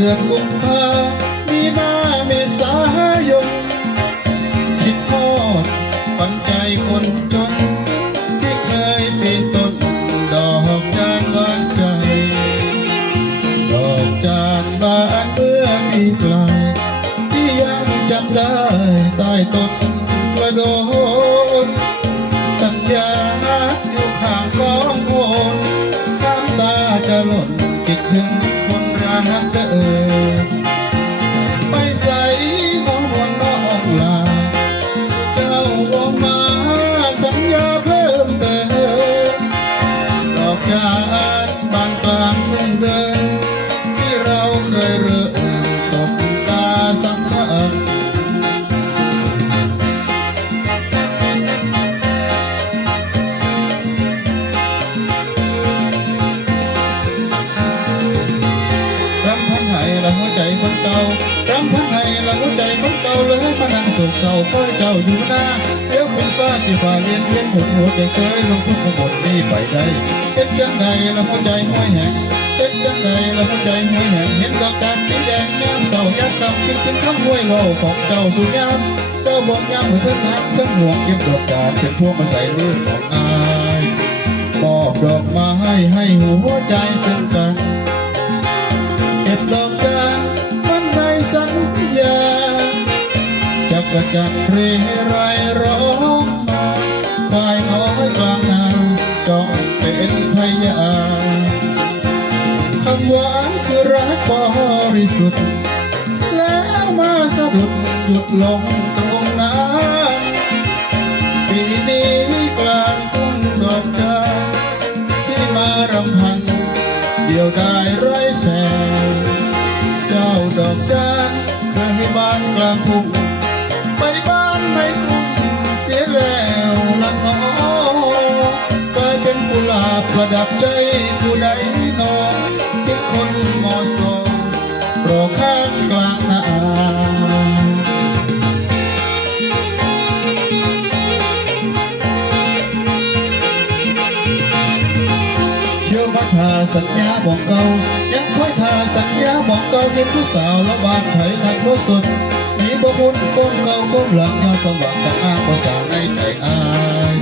เดือนกุมภามีนาเมษายนคิดทอดฝันใจคนจนที่เคยปีนต้นดอกจานหวานใจดอกจานบานเมื่อปีกลายที่ยังจำได้ใต้ต้นกระโดดสัญญาอยู่ข้างกองโอนน้ำตาจะหล่นคิดถึงคนรักเธอไปใส่น้องวันน้องลาเจ้าบอกมาสัญญาเพิ่มเติมดอกจานบานกลางทุ่งเดินที่เราเคยเริ่มสบตาสัมพันธ์หัวใจคนเก่ารำพันให้ละหัวใจคนเก่าเลยมานั่งโศกเศร้าคอยเจ้าอยู่หน้าเดี๋ยวคุณฟ้าที่ฝ่าเรียนเพียนหัวใจเคยลงทุกข์หมดนี่ไปได้เป็นจังใดละหัวใจห้อยแหงเป็นจังใดละหัวใจห้อยแหงเห็นดอกจานสีแดงแนมเศร้ายัดคำคิดถึงคำห้วยเว้าของเจ้าสุญญามเจ้าบอกย้ำเหมือนเธอทักทั้งห่วงเก็บดอกจานเป็นพวงมาใส่เลือดของอายมอบดอกไม้ให้หัวใจซึ่งกันเก็บดอกจานมันในสัญญาจะประจันเพลงไรร้องมาควายน้อยกลางนาจ้องเป็นพยานคำหวานคือรักบริสุทธิ์แล้วมาสะดุดหยุดลงตรงนั้นปีนี้กลางทุ่งดอกจานที่มารำพันเดียวได้ไร้แฟนเจ้าดอกจานเคยให้บ้านกลางทุ่งไปบ้านในกรุงเสียแล้วละน้อกลายเป็นกุหลาบประดับใจผู้ใดนอที่คนมอสอรอข้างกลางนาเที่ยวมาทาสัญญาบอกเก่ายังคอยทาสัญญาบอกเก่าเห็นผู้สาวละบ้านไผ่ทันผู้สดมีบ่บุญก้มเก่าก้มหลังย้อนความหวังแต่อ้างภาษาในใจอาย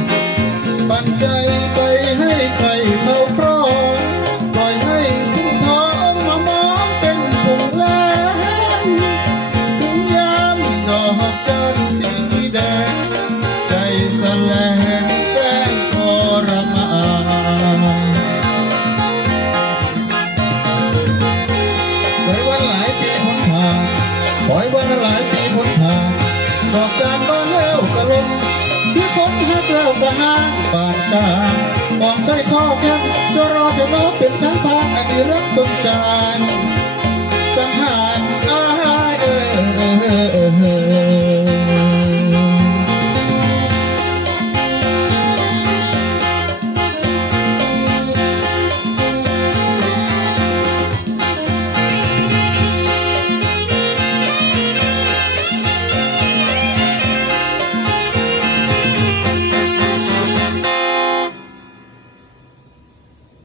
ปันใจไปให้ใครเขาครองปล่อยให้ทุ่งทองมามองเป็นผงแล้งถึงยามดอกจานสีแดงใจแสลงแกล้งทรมานปล่อยวันหลายปีพ้นผ่านปล่อยวันหลายปีพ้นผ่านดอกจานบ้านแล้วกระลมที่คนหักแล้วกระหางปานกลางก่อนใส่ข้อแข้งจะรอจะรอเป็นทั้งพานอดีรักต้นจานสังหา